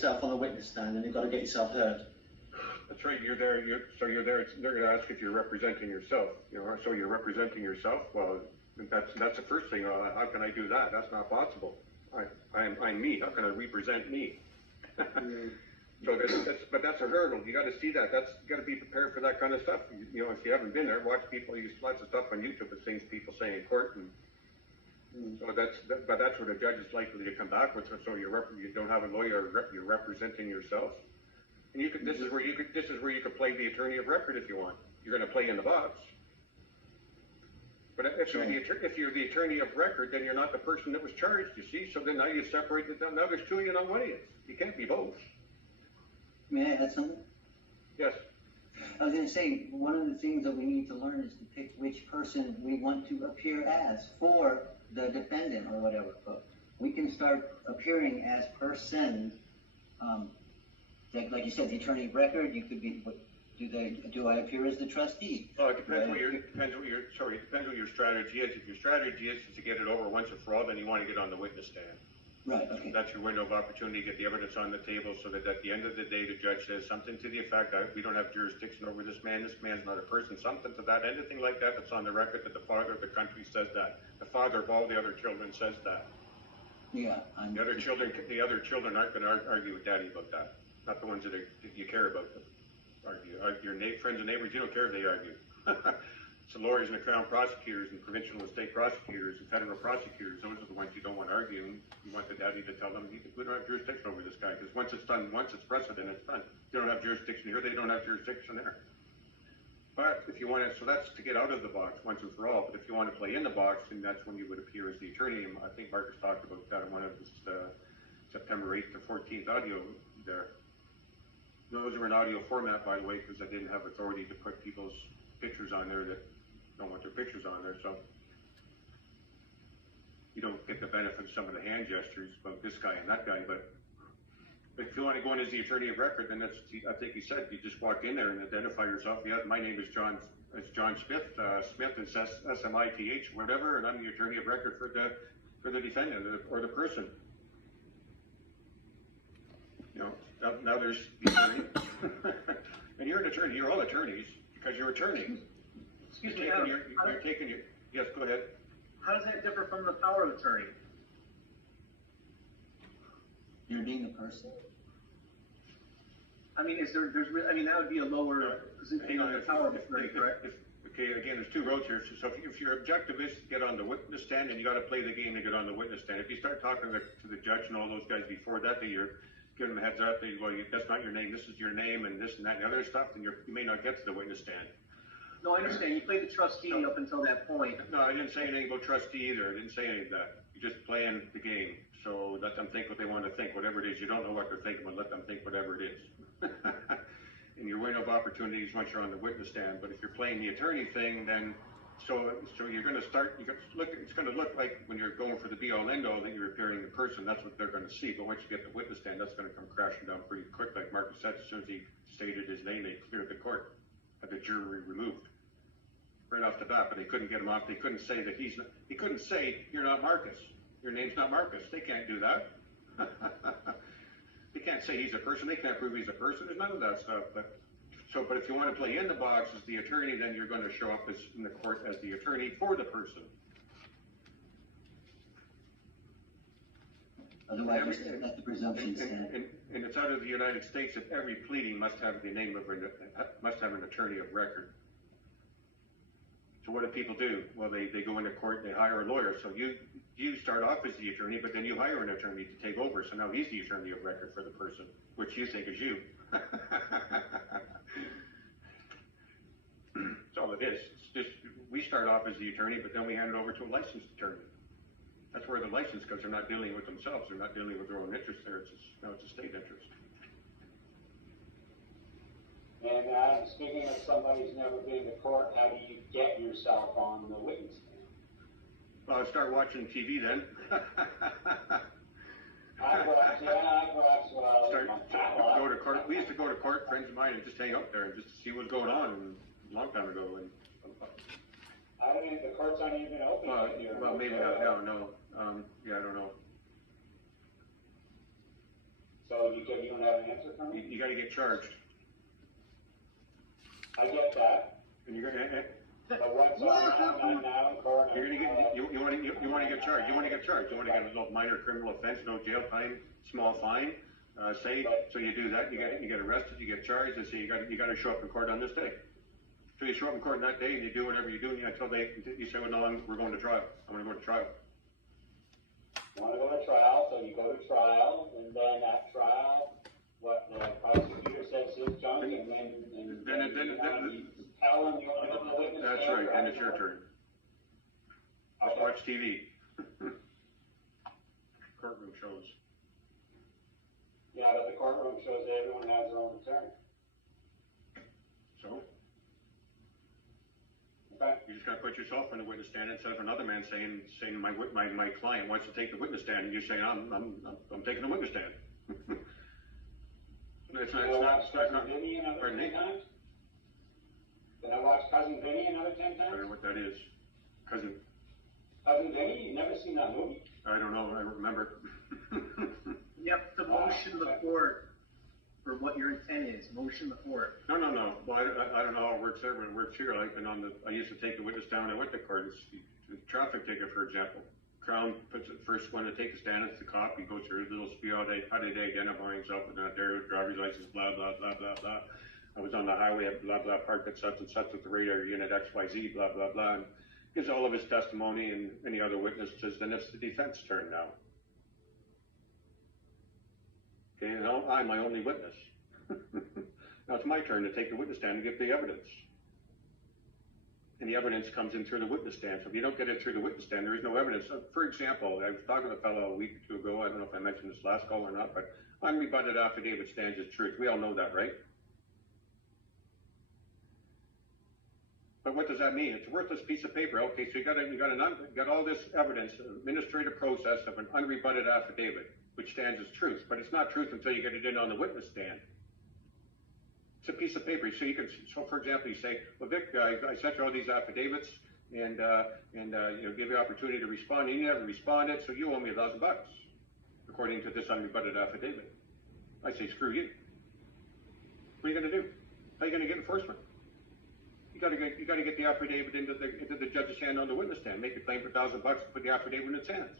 yourself on the witness stand, and you've got to get yourself heard. That's right. You're there. You're there. They're going to ask if you're representing yourself. So you're representing yourself. Well, that's the first thing. How can I do that? That's not possible. I'm me. How can I represent me? So but that's a hurdle. You got to see that. You got to be prepared for that kind of stuff. If you haven't been there, watch people use lots of stuff on YouTube of things people say in court, and so but that's what a judge is likely to come back with. So you don't have a lawyer. You're representing yourself, and this is where you could play the attorney of record if you want. You're going to play in the box. But if you're the attorney of record, then you're not the person that was charged. You see, so then now you separate it down. Now there's two of you, not one of you. You can't be both. May I add something? Yes. I was going to say, one of the things that we need to learn is to pick which person we want to appear as for the defendant or whatever. But we can start appearing as person, like you said, the attorney of record. You could be, do I appear as the trustee? Well, it depends what your strategy is. If your strategy is to get it over once and for all, then you want to get on the witness stand. Right, okay. That's your window of opportunity to get the evidence on the table so that at the end of the day, the judge says something to the effect that we don't have jurisdiction over this man's not a person, something to that, anything like that that's on the record that the father of the country says that. The father of all the other children says that. Yeah. The other children aren't going to argue with daddy about that. Not the ones that you care about them. Argue. Your friends and neighbors, you don't care if they argue. So lawyers and the Crown prosecutors and provincial and state prosecutors and federal prosecutors, those are the ones you don't want arguing. You want the daddy to tell them, we don't have jurisdiction over this guy, because once it's done, once it's precedent, it's done. They don't have jurisdiction here, they don't have jurisdiction there. But if you want to, so that's to get out of the box once and for all, but if you want to play in the box, then that's when you would appear as the attorney. And I think Marcus talked about that in one of his September 8th to 14th audio there. Those are in audio format, by the way, because I didn't have authority to put people's pictures on there that don't want their pictures on there, so you don't get the benefit of some of the hand gestures about this guy and that guy. But if you want to go in as the attorney of record, then that's, I think you said, you just walk in there and identify yourself. Yeah, my name is John Smith. Smith is SMITH, whatever, and I'm the attorney of record for the defendant or the person. Now there's the attorney, and you're an attorney. You're all attorneys because you're attorneys. Excuse me, yes, go ahead. How does that differ from the power of attorney? You're being the person. I mean, that would be a lower position on the power of attorney, correct? Okay, again, there's two roads here. So if your objective is to get on the witness stand, and you got to play the game to get on the witness stand. If you start talking to the judge and all those guys before that, you're giving them a heads up. That's not your name. This is your name, and this and that and other stuff. Then you may not get to the witness stand. No, I understand. You played the trustee up until that point. No, I didn't say anything about trustee either. I didn't say any of that. You're just playing the game. So let them think what they want to think. Whatever it is, you don't know what they're thinking, but let them think whatever it is. And your window of opportunities once you're on the witness stand. But if you're playing the attorney thing, then so you're going to start. It's going to look like when you're going for the be-all end-all that you're appearing in person. That's what they're going to see. But once you get the witness stand, that's going to come crashing down pretty quick. Like Marcus said, as soon as he stated his name, they cleared the court, had the jury removed right off the bat. But they couldn't get him off. They couldn't say that he couldn't say you're not Marcus. Your name's not Marcus. They can't do that. They can't say he's a person. They can't prove he's a person. There's none of that stuff. But if you want to play in the box as the attorney, then you're going to show up in the court as the attorney for the person. Otherwise, just let the presumption stand. And it's out of the United States that every pleading must have the name of an attorney of record. So what do people do? Well, they go into court and they hire a lawyer. So you start off as the attorney, but then you hire an attorney to take over. So now he's the attorney of record for the person, which you think is you. That's all it is. It's just we start off as the attorney, but then we hand it over to a licensed attorney. That's where the license goes. They're not dealing with themselves. They're not dealing with their own interests there. Now it's a state interest. And speaking of somebody who's never been to court, how do you get yourself on the witness stand? Well, start watching TV then. Go to court. We used to go to court, friends of mine, and just hang out there and just see what's going on. And a long time ago. And I don't think the courts aren't even open. Well, maybe not now. No. Yeah, I don't know. So you don't have an answer for me? You gotta get charged. I get that. And you're gonna, But what's on now in court? you're gonna get, you wanna get charged, you wanna get charged, you wanna get a little minor criminal offense, no jail time, small fine. So you do that, you get arrested, you get charged, and say you gotta show up in court on this day. So you show up in court that day and you do whatever you do until you say, well, no, we're going to trial. I'm gonna go to trial. You want to go to trial, so you go to trial, and then at trial, what the prosecutor says is junk, and then tell them you want to go to the witness stand. That's right, and it's your turn. Just Okay. watch TV. Courtroom shows. Yeah, but the courtroom shows that everyone has their own attorney. So Okay. you just gotta put yourself on the witness stand instead of another man saying my client wants to take the witness stand, and you say I'm taking the witness stand. It's not. Vinny another Pardon 10 me? times? Did I watch Cousin Vinny another 10 I don't know times? what that is. Cousin, Cousin Vinny, you never seen that movie? I don't know. I don't remember. You have to motion the court for what your intent is. Motion the court. No. Well, I don't know how it works there, but it works here. Like, I used to take the witness down when I went to court. It's a traffic ticket, for example. Crown puts it first one to take the stand. It's the cop. He goes through his little spiel. How did they identify himself? And not there, driver's license, blah blah blah blah blah. I was on the highway at blah blah, parked at such and such with the radar unit XYZ, blah blah blah. And gives all of his testimony, and any other witnesses. Then it's the defense turn now. Okay, now I'm my only witness. Now it's my turn to take the witness stand and give the evidence. And the evidence comes in through the witness stand. So if you don't get it through the witness stand, there is no evidence. So for example, I was talking to a fellow a week or two ago, I don't know if I mentioned this last call or not, but unrebutted affidavit stands as truth. We all know that, right? But what does that mean? It's a worthless piece of paper. Okay, so you got all this evidence, administrative process of an unrebutted affidavit, which stands as truth, but it's not truth until you get it in on the witness stand. It's a piece of paper. So for example, you say, well, Vic, I sent you all these affidavits, and give you opportunity to respond, and you never responded, so you owe me $1,000, according to this unrebutted affidavit. I say, screw you. What are you going to do? How are you going to get enforcement? You got to get the affidavit into the judge's hand on the witness stand. Make a claim for $1,000 and put the affidavit in its hands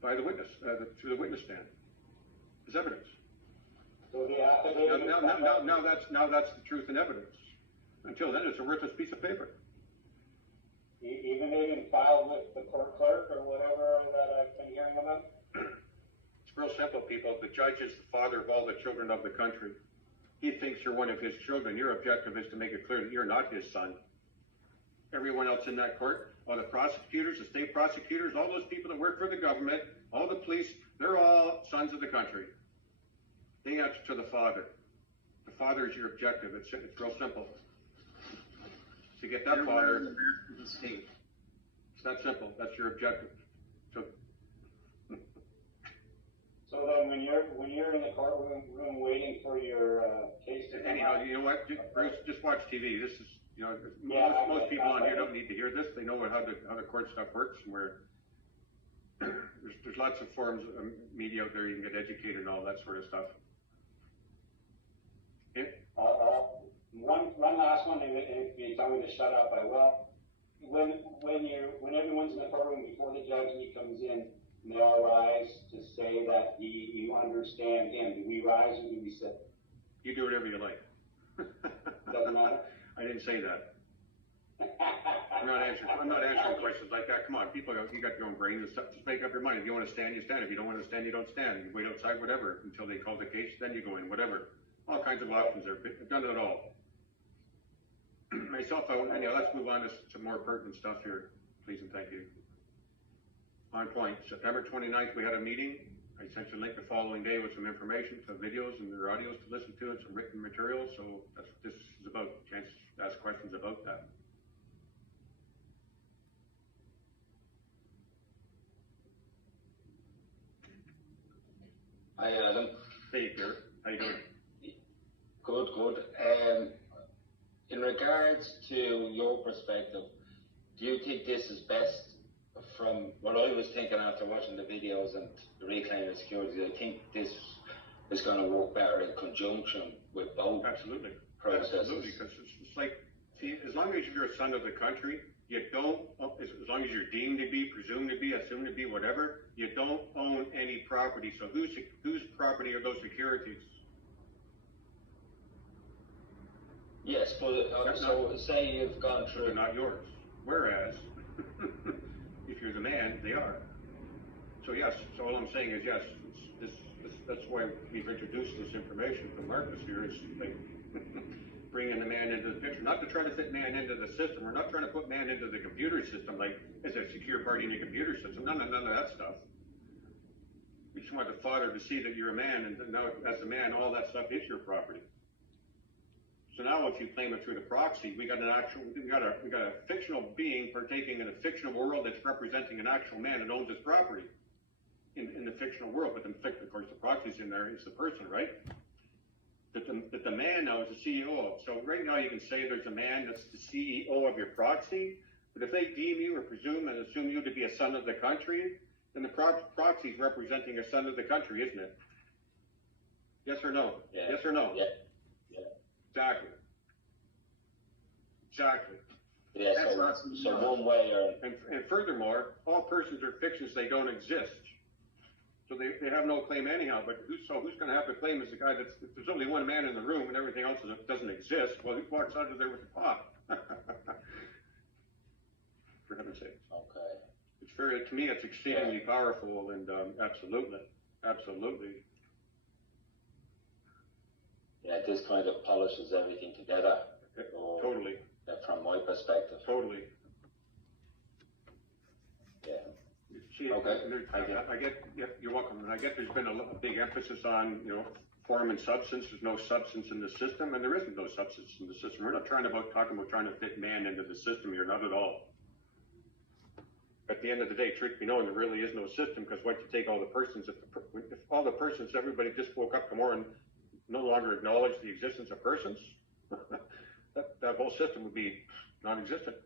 by the witness through the witness stand. As evidence. So the affidavit. Now that's the truth and evidence. Until then, it's a worthless piece of paper. Even being filed with the court clerk or whatever that I've been hearing about? It's real simple, people. The judge is the father of all the children of the country. He thinks you're one of his children. Your objective is to make it clear that you're not his son. Everyone else in that court, all the prosecutors, the state prosecutors, all those people that work for the government, all the police, they're all sons of the country. They answer to the father. The father is your objective. It's real simple. To get that father, The master of the state. it's that simple. That's your objective. So then when you're in the courtroom waiting for your case to come Anyhow, out, you know what, Bruce, just watch TV. This is, Yeah, most people on here okay. don't need to hear this. They know how the court stuff works, and where there's lots of forms of media out there you can get educated and all that sort of stuff. Yeah. one last one, and if you tell me to shut up, I will. When everyone's in the courtroom before the judge and he comes in, and they all rise to say that you understand him. Do we rise or do we sit? You do whatever you like. Doesn't matter. I didn't say that. I'm not answering questions like that. Come on, people, you got your own brain and stuff. Just make up your mind. If you want to stand, you stand. If you don't want to stand, you don't stand. You wait outside, whatever, until they call the case. Then you go in, whatever. All kinds of options there. I've done it all. Myself, anyhow, let's move on to some more pertinent stuff here, please and thank you. On point. September 29th, we had a meeting. I sent you a link the following day with some information, some videos and their audios to listen to, and some written material. So that's what this is about. Chance to ask questions about that. Hi Adam. Hey, Peter. How you doing? Good. In regards to your perspective, do you think this is best? From what I was thinking after watching the videos and the reclaiming security, I think this is going to work better in conjunction with both Absolutely. processes. Absolutely, because it's like, see, as long as you're a son of the country, you don't, as long as you're deemed to be, presumed to be, assumed to be, whatever, you don't own any property. So whose property are those securities? Yes, but so say you've gone They're through. not yours. Whereas, if you're the man, they are. So yes, so all I'm saying is yes, that's why we've introduced this information from Marcus here, is like bringing the man into the picture, not to try to fit man into the system. We're not trying to put man into the computer system, like as a secure party in the computer system. None of that stuff. We just want the father to see that you're a man, and now as a man, all that stuff is your property. So now, if you claim it through the proxy, we got a fictional being partaking in a fictional world that's representing an actual man that owns his property in the fictional world. But then, of course, the proxy's in there is the person, right? That the man now is the CEO of. So right now, you can say there's a man that's the CEO of your proxy. But if they deem you or presume and assume you to be a son of the country, then the proxy is representing a son of the country, isn't it? Yes or no? Yeah. Yes or no? Yeah. Exactly. Yeah, That's so awesome. one way or And furthermore, all persons are fictions, they don't exist. So they have no claim anyhow, but who's going to have the claim is the guy if there's only one man in the room and everything else doesn't exist, well, who walks out of there with a pot? For heaven's sake. okay. It's to me, it's exceedingly powerful, and absolutely. Yeah, this kind of polishes everything together. Totally. From my perspective. Totally. Yeah. See, Okay. I get, you're welcome. And I get there's been a big emphasis on, form and substance. There's no substance in the system, and there isn't no substance in the system. We're not talking about trying to fit man into the system here, not at all. At the end of the day, truth be known, there really is no system, because once you take all the persons, if all the persons, everybody just woke up tomorrow and no longer acknowledged the existence of persons, that whole system would be non-existent.